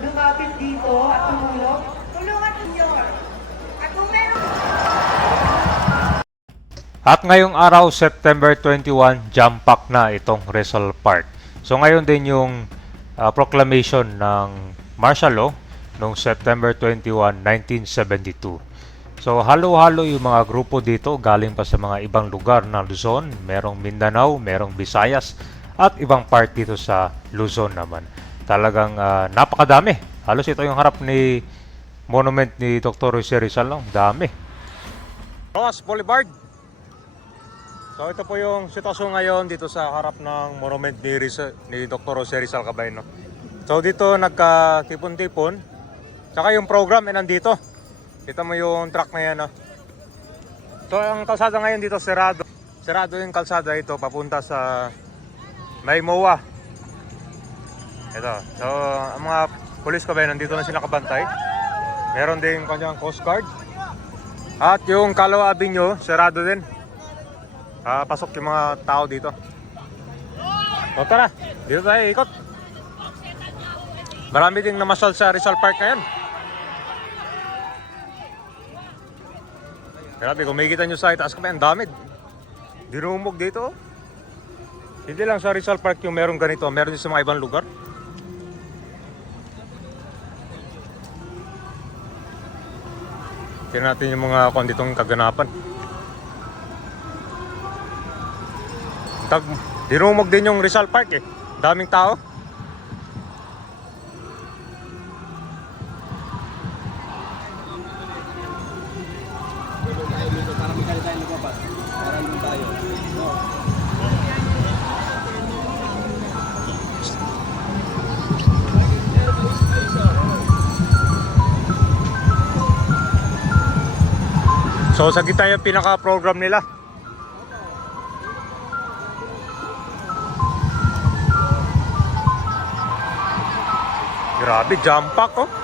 lumapit dito at tumulong. Tulungan ninyo. At kung meron At ngayong araw, September 21, jump pack na itong Rizal Park. So ngayon din yung ah, proclamation ng martial law noong September 21, 1972. So halo-halo yung mga grupo dito galing pa sa mga ibang lugar ng Luzon, merong Mindanao, merong Visayas at ibang part dito sa Luzon naman. Talagang ah, napakadami. Halos ito yung harap ni monument ni Dr. Jose Rizal, no? dami. Ross Boulevard. So ito po yung sitwasyon ngayon dito sa harap ng monument ni, Rizal, ni Dr. Jose Rizal Cabay. No? So dito nagkatipon-tipon. Tsaka yung program ay nandito. Kita mo yung truck na yan. No? So ang kalsada ngayon dito serado. Serado yung kalsada ito papunta sa may MOA. Ito. So ang mga police kabay nandito na sila kabantay. Meron din kanyang coast guard. At yung Calawa Avenue, serado din. Ah, pasok yung mga tao dito. O tara, dito tayo ikot. Marami ding namasyal sa Rizal Park ngayon. Grabe, kung makikita nyo sa itaas kami, ang dami. Dinumog dito. oh. Hindi lang sa Rizal Park yung meron ganito, meron din sa mga ibang lugar. Tingnan natin yung mga kung ditong kaganapan. Tag, dinumog din yung Rizal Park eh. Daming tao. So sa gitna yung pinaka-program nila. Grabe, jump pack oh.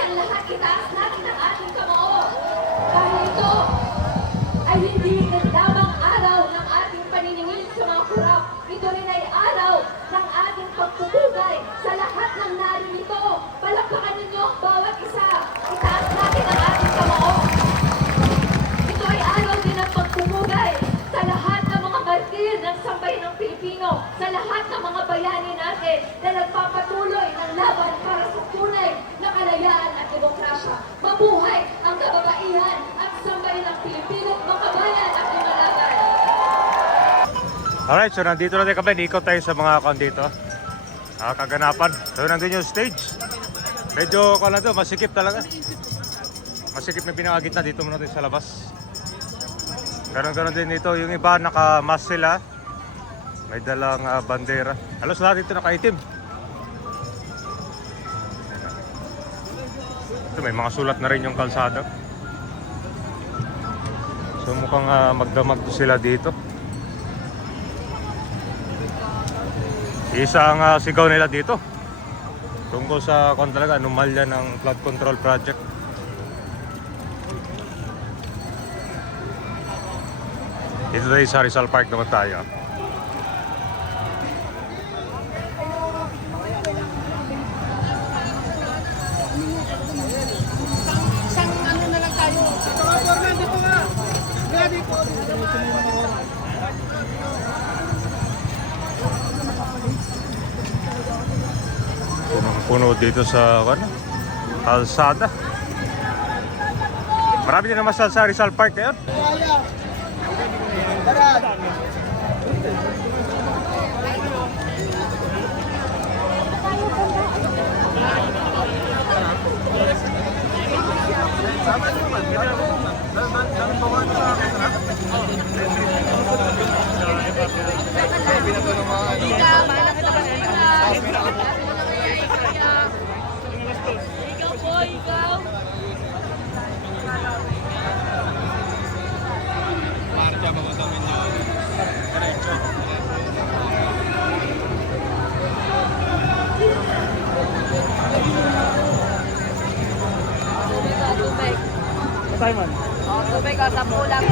Ang lahat, itaas natin ang ating kamao. Dahil ito ay hindi lamang araw ng ating paniningil sa mga kurap. Ito rin ay araw ng ating pagpupugay sa lahat ng naririto. Palakpakan ninyo ang bawat isa. Itaas natin ang ating kamao. Ito ay araw din ng pagpupugay sa lahat ng mga martir ng sambayan ng Pilipino, sa lahat ng mga bayani natin na nagpapatuloy ng laban para sa tunay na kalayaan at demokrasya. Mabuhay ang kababaihan at sambayan ng Pilipino, mga bayan at mga laban. Alright, so nandito na tayo kami. Ikot tayo sa mga kon dito. Ah, kaganapan. So nandun yung stage. Medyo kung ano to, masikip talaga. Masikip na pinakagit na dito muna tayo sa labas. Ganon-ganon din dito. Yung iba naka-mask sila. May dalang ah, bandera. Halos lahat dito nakaitim. Ito may mga sulat na rin yung kalsada. So mukhang ah, magdamag sila dito. Isa ang ah, sigaw nila dito. Tungkol sa kung talaga anomalya ng flood control project. Dito tayo sa Rizal Park naman tayo. Punong-puno dito sa ano, kalsada. Marami din naman sa sa Rizal Park ngayon. Kaya. Tara. Ikaw Simon. Oh, tubig ka sa pulang.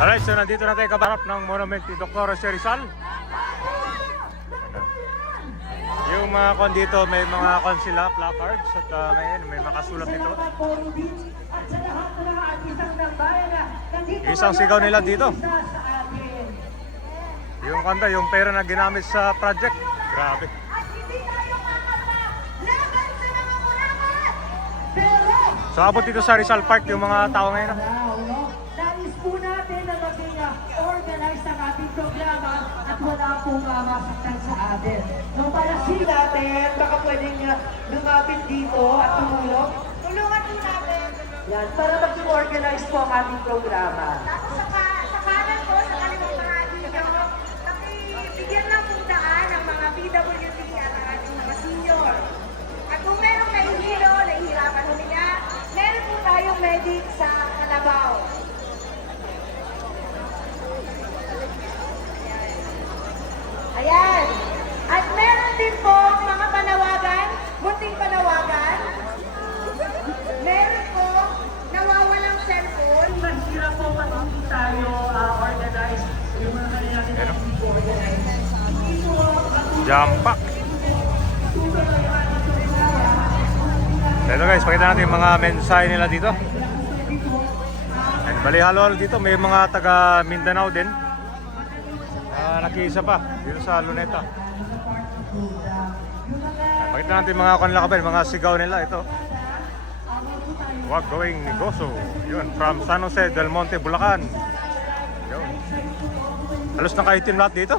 Alright, so nandito na tayo kabarap ng monument ni Dr. Jose Rizal. Yung mga kon dito, may mga kon sila, placards, at uh, ngayon may makasulat nito. Isang sigaw nila dito. Yung kanta, yung pera na ginamit sa project. Grabe. So abot dito sa Rizal Park yung mga tao ngayon. ah. Nais po natin na maging uh, organized programa at wala pong uh, masaktan sa atin. No, para si natin, baka pwedeng uh, lumapit dito at tumulong. Tulungan po natin. Yan, para maging organized po ang ating programa. Tapos sa, ka, sa kanan po, sa kaliwang bahagi nyo, nakibigyan lang po daan ang mga PWD at ang ating mga senior. At kung merong nahihilo, nahihirapan huminga, meron po tayong medic sa Kalabaw. Ayan. At meron din po mga panawagan, munting panawagan. Meron po nawawalang cellphone. Mahirap po pag hindi tayo uh, organized. Yung mga nangyayari na hindi po organized. Hindi po katulad Jump pack. Ito guys, pakita natin yung mga mensahe nila dito. And bali dito, may mga taga Mindanao din. Ah, nakiisa pa dito sa Luneta. Ayan, Pakita natin mga kanlakaban, mga sigaw nila ito. Huwag going negosyo. Yun, from San Jose del Monte, Bulacan. Halos nakaitim lahat dito.